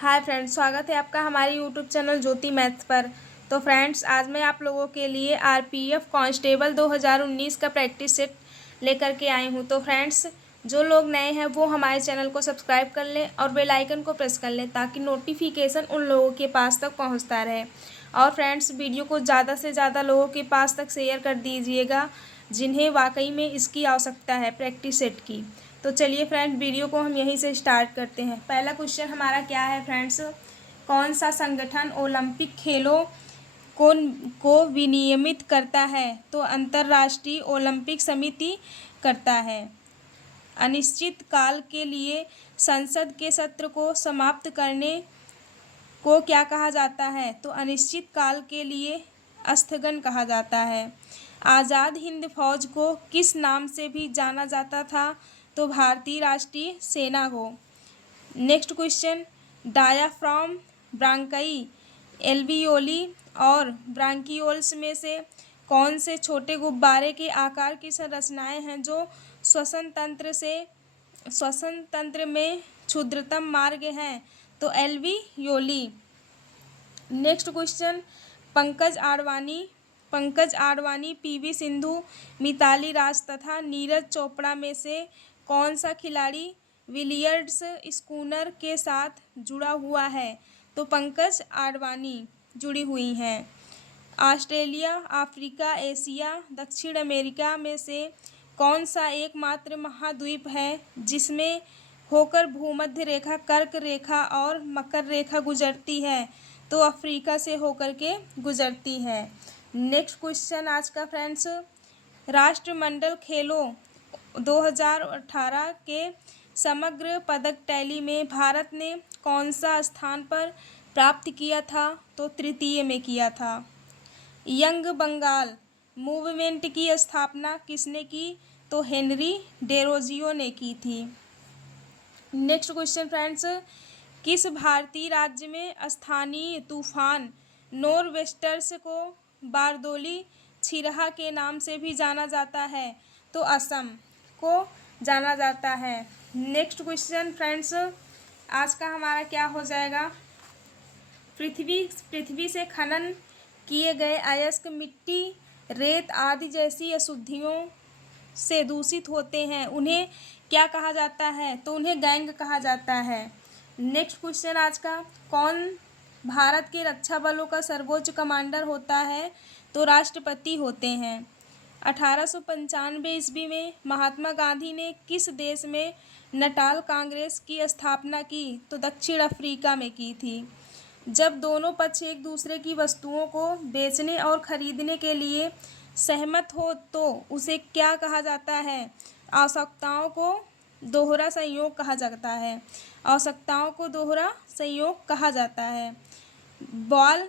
Hi friends, स्वागत है आपका हमारे यूट्यूब चैनल ज्योति मैथ्स पर। तो फ्रेंड्स, आज मैं आप लोगों के लिए आरपीएफ कांस्टेबल 2019 का प्रैक्टिस सेट लेकर के आई हूँ। तो फ्रेंड्स, जो लोग नए हैं वो हमारे चैनल को सब्सक्राइब कर लें और बेल आइकन को प्रेस कर लें ताकि नोटिफिकेशन उन लोगों के पास तक पहुँचता रहे। और फ्रेंड्स, वीडियो को ज़्यादा से ज़्यादा लोगों के पास तक शेयर कर दीजिएगा जिन्हें वाकई में इसकी आवश्यकता है प्रैक्टिस सेट की। तो चलिए फ्रेंड, वीडियो को हम यहीं से स्टार्ट करते हैं। पहला क्वेश्चन हमारा क्या है फ्रेंड्स, कौन सा संगठन ओलंपिक खेलों को विनियमित करता है? तो अंतर्राष्ट्रीय ओलंपिक समिति करता है। अनिश्चित काल के लिए संसद के सत्र को समाप्त करने को क्या कहा जाता है? तो अनिश्चित काल के लिए स्थगन कहा जाता है। आज़ाद हिंद फौज को किस नाम से भी जाना जाता था? तो भारतीय राष्ट्रीय सेना को। Next question, diaphragm, bronchi, alveoli और ब्रांकियोल्स में से कौन से छोटे गुब्बारे के आकार की संरचनाएं हैं जो श्वसन तंत्र में क्षुद्रतम मार्ग हैं? तो alveoli. Next question, Pankaj Advani, PV Sindhu, Mithali Raj तथा नीरज चोपड़ा में से कौन सा खिलाड़ी विलियर्ड्स स्कूनर के साथ जुड़ा हुआ है? तो पंकज आडवाणी जुड़ी हुई हैं। ऑस्ट्रेलिया, अफ्रीका, एशिया, दक्षिण अमेरिका में से कौन सा एकमात्र महाद्वीप है जिसमें होकर भूमध्य रेखा, कर्क रेखा और मकर रेखा गुजरती है? तो अफ्रीका से होकर के गुजरती है। नेक्स्ट क्वेश्चन आज का फ्रेंड्स, राष्ट्रमंडल खेलों 2018 के समग्र पदक टैली में भारत ने कौन सा स्थान पर प्राप्त किया था? तो तृतीय में किया था। यंग बंगाल मूवमेंट की स्थापना किसने की? तो हेनरी डेरोजियो ने की थी। नेक्स्ट क्वेश्चन फ्रेंड्स, किस भारतीय राज्य में स्थानीय तूफान नॉरवेस्टर्स को बारदोली छिरहा के नाम से भी जाना जाता है? तो असम को जाना जाता है। नेक्स्ट क्वेश्चन फ्रेंड्स, आज का हमारा क्या हो जाएगा, पृथ्वी से खनन किए गए अयस्क मिट्टी, रेत आदि जैसी अशुद्धियों से दूषित होते हैं, उन्हें क्या कहा जाता है? तो उन्हें गैंग कहा जाता है। नेक्स्ट क्वेश्चन आज का, कौन भारत के रक्षा बलों का सर्वोच्च कमांडर होता है? तो राष्ट्रपति होते हैं। 1895 ईस्वी में महात्मा गांधी ने किस देश में नटाल कांग्रेस की स्थापना की? तो दक्षिण अफ्रीका में की थी। जब दोनों पक्ष एक दूसरे की वस्तुओं को बेचने और खरीदने के लिए सहमत हो तो उसे क्या कहा जाता है? आवश्यकताओं को दोहरा संयोग कहा जाता है। आवश्यकताओं को दोहरा संयोग कहा जाता है। बॉल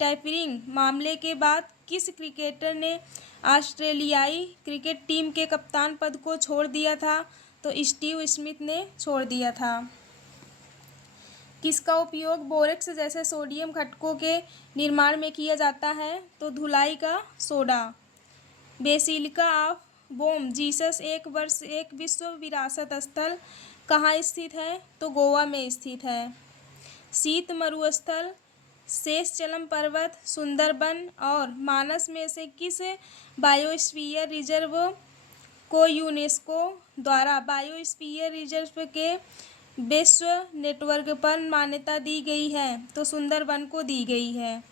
टैंपरिंग मामले के बाद किस क्रिकेटर ने ऑस्ट्रेलियाई क्रिकेट टीम के कप्तान पद को छोड़ दिया था? तो स्टीव स्मिथ ने छोड़ दिया था। किसका उपयोग बोरेक्स जैसे सोडियम घटकों के निर्माण में किया जाता है? तो धुलाई का soda. Basilica of Bom Jesus एक विश्व विरासत स्थल कहाँ स्थित है? तो गोवा में स्थित है। शीत मरुस्थल, शेषचलम पर्वत, सुंदरबन और मानस में से किस बायोस्फीयर रिजर्व को यूनेस्को द्वारा बायोस्फीयर रिजर्व के विश्व नेटवर्क पर मान्यता दी गई है? तो सुंदरबन को दी गई है।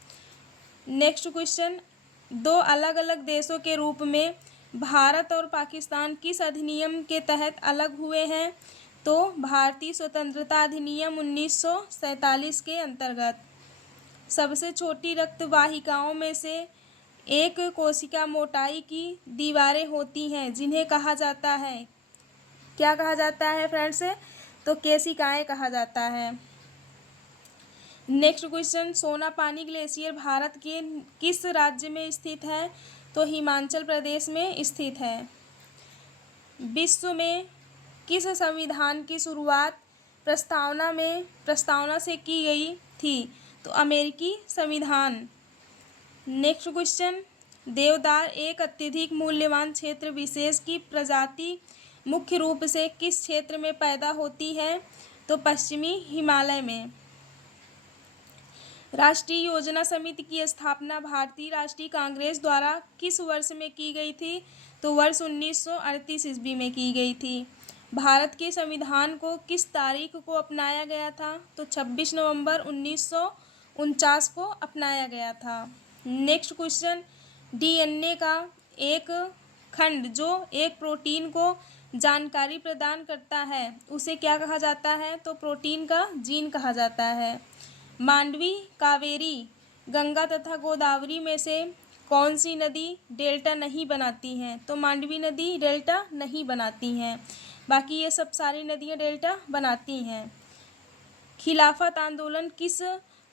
नेक्स्ट क्वेश्चन, दो अलग अलग देशों के रूप में भारत और पाकिस्तान किस अधिनियम के तहत अलग हुए हैं? तो भारतीय स्वतंत्रता अधिनियम 1947 के अंतर्गत। सबसे छोटी रक्त वाहिकाओं में से एक कोशिका मोटाई की दीवारें होती हैं जिन्हें कहा जाता है, क्या कहा जाता है फ्रेंड्स? तो केशिकाएं कहा जाता है। नेक्स्ट क्वेश्चन, सोनापानी ग्लेशियर भारत के किस राज्य में स्थित है? तो हिमाचल प्रदेश में स्थित है। विश्व में किस संविधान की शुरुआत प्रस्तावना से की गई थी? तो अमेरिकी संविधान। नेक्स्ट क्वेश्चन, देवदार एक अत्यधिक मूल्यवान क्षेत्र विशेष की प्रजाति मुख्य रूप से किस क्षेत्र में पैदा होती है? तो पश्चिमी हिमालय में। राष्ट्रीय योजना समिति की स्थापना भारतीय राष्ट्रीय कांग्रेस द्वारा किस वर्ष में की गई थी? तो वर्ष 1938 ईस्वी में की गई थी। भारत के संविधान को किस तारीख को अपनाया गया था? तो 26 नवंबर 1949 को अपनाया गया था। नेक्स्ट क्वेश्चन, डीएनए का एक खंड जो एक प्रोटीन को जानकारी प्रदान करता है उसे क्या कहा जाता है? तो प्रोटीन का जीन कहा जाता है। मांडवी, कावेरी, गंगा तथा गोदावरी में से कौन सी नदी डेल्टा नहीं बनाती हैं? तो मांडवी नदी डेल्टा नहीं बनाती हैं, बाकी ये सब सारी नदियाँ डेल्टा बनाती हैं। खिलाफत आंदोलन किस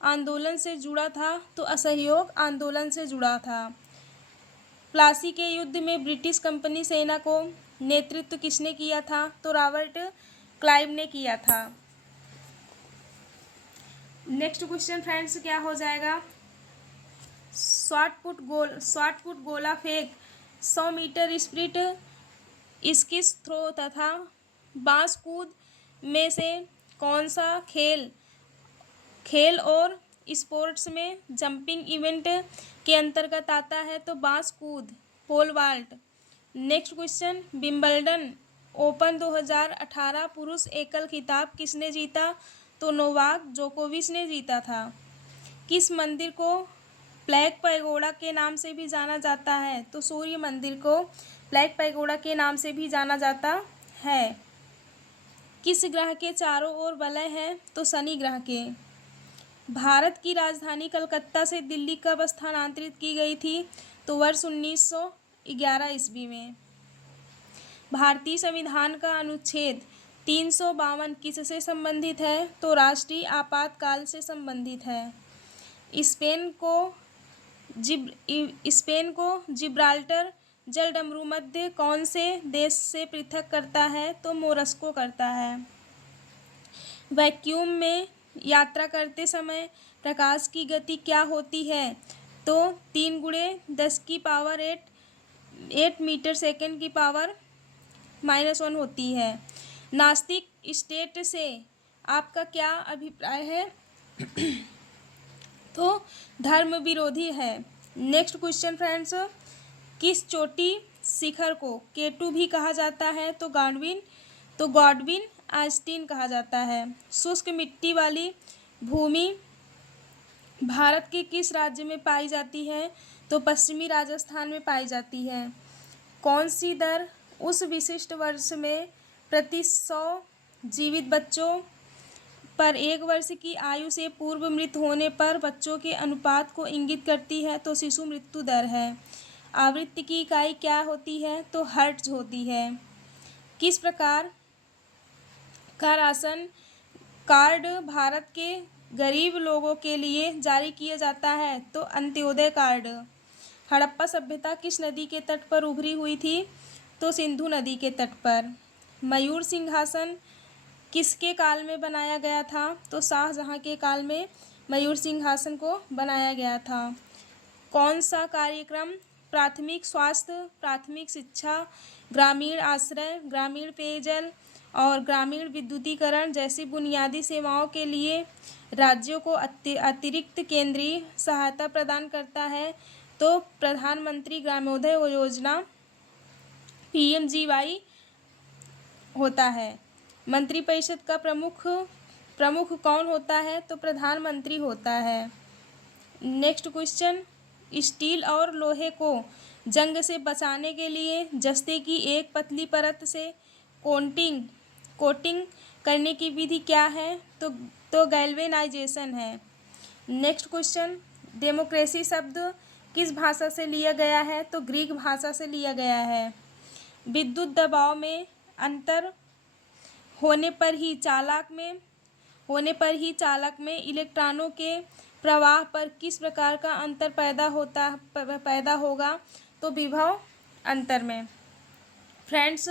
आंदोलन से जुड़ा था? तो असहयोग आंदोलन से जुड़ा था। प्लासी के युद्ध में ब्रिटिश कंपनी सेना को नेतृत्व किसने किया था? तो रॉबर्ट क्लाइव ने किया था। नेक्स्ट क्वेश्चन फ्रेंड्स क्या हो जाएगा? शॉट पुट गोला फेंक, 100 मीटर स्प्रिट, स्किस थ्रो तथा बांस कूद में से कौन सा खेल और स्पोर्ट्स में जंपिंग इवेंट के अंतर्गत आता है? तो बांस कूद, pole vault. Next question, Wimbledon Open 2018 पुरुष एकल खिताब किसने जीता? तो नोवाक जोकोविच ने जीता था। किस मंदिर को ब्लैक पैगोडा के नाम से भी जाना जाता है? तो सूर्य मंदिर को ब्लैक पैगोडा के नाम से भी जाना जाता है। किस ग्रह के चारों ओर वलय है? तो शनि ग्रह के। भारत की राजधानी कलकत्ता से दिल्ली कब स्थानांतरित की गई थी? तो वर्ष 1911 ईस्वी में। भारतीय संविधान का अनुच्छेद 352 किससे संबंधित है? तो राष्ट्रीय आपातकाल से संबंधित है। स्पेन को जिब्राल्टर जलडमरू मध्य कौन से देश से पृथक करता है? तो मोरस्को करता है। वैक्यूम में यात्रा करते समय प्रकाश की गति क्या होती है? तो 3 × 10⁸ मीटर सेकेंड की पावर -1 होती है। नास्तिक स्टेट से आपका क्या अभिप्राय है? तो धर्म विरोधी है। नेक्स्ट क्वेश्चन फ्रेंड्स, किस चोटी शिखर को K2 भी कहा जाता है? तो गॉडविन आस्टीन कहा जाता है। शुष्क मिट्टी वाली भूमि भारत के किस राज्य में पाई जाती है? तो पश्चिमी राजस्थान में पाई जाती है। कौन सी दर उस विशिष्ट वर्ष में प्रति 100 जीवित बच्चों पर 1 वर्ष की आयु से पूर्व मृत होने पर बच्चों के अनुपात को इंगित करती है? तो शिशु मृत्यु दर है। आवृत्ति की इकाई क्या होती है? तो हर्ट्ज होती है। किस प्रकार का राशन कार्ड भारत के गरीब लोगों के लिए जारी किया जाता है? तो अंत्योदय कार्ड। हड़प्पा सभ्यता किस नदी के तट पर उभरी हुई थी? तो सिंधु नदी के तट पर। मयूर सिंहासन किसके काल में बनाया गया था? तो शाहजहां के काल में मयूर सिंहासन को बनाया गया था। कौन सा कार्यक्रम प्राथमिक स्वास्थ्य, प्राथमिक शिक्षा, ग्रामीण आश्रय, ग्रामीण पेयजल और ग्रामीण विद्युतीकरण जैसी बुनियादी सेवाओं के लिए राज्यों को अतिरिक्त केंद्रीय सहायता प्रदान करता है? तो प्रधानमंत्री ग्रामोदय योजना PMGY होता है। मंत्रिपरिषद का प्रमुख कौन होता है? तो प्रधानमंत्री होता है। नेक्स्ट क्वेश्चन, स्टील और लोहे को जंग से बचाने के लिए जस्ते की एक पतली परत से कोटिंग करने की विधि क्या है? तो गैल्वेनाइजेशन है। नेक्स्ट क्वेश्चन, डेमोक्रेसी शब्द किस भाषा से लिया गया है? तो ग्रीक भाषा से लिया गया है। विद्युत दबाव में अंतर होने पर ही चालक में इलेक्ट्रॉनों के प्रवाह पर किस प्रकार का अंतर पैदा होगा? तो विभव अंतर में। फ्रेंड्स,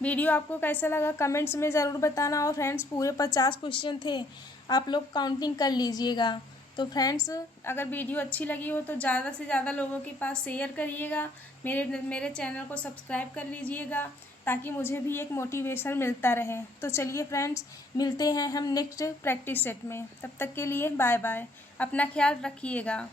वीडियो आपको कैसा लगा कमेंट्स में ज़रूर बताना। और फ्रेंड्स, पूरे 50 क्वेश्चन थे, आप लोग काउंटिंग कर लीजिएगा। तो फ्रेंड्स, अगर वीडियो अच्छी लगी हो तो ज़्यादा से ज़्यादा लोगों के पास शेयर करिएगा। मेरे चैनल को सब्सक्राइब कर लीजिएगा ताकि मुझे भी एक मोटिवेशन मिलता रहे। तो चलिए फ्रेंड्स, मिलते हैं हम नेक्स्ट प्रैक्टिस सेट में। तब तक के लिए बाय बाय। अपना ख्याल रखिएगा।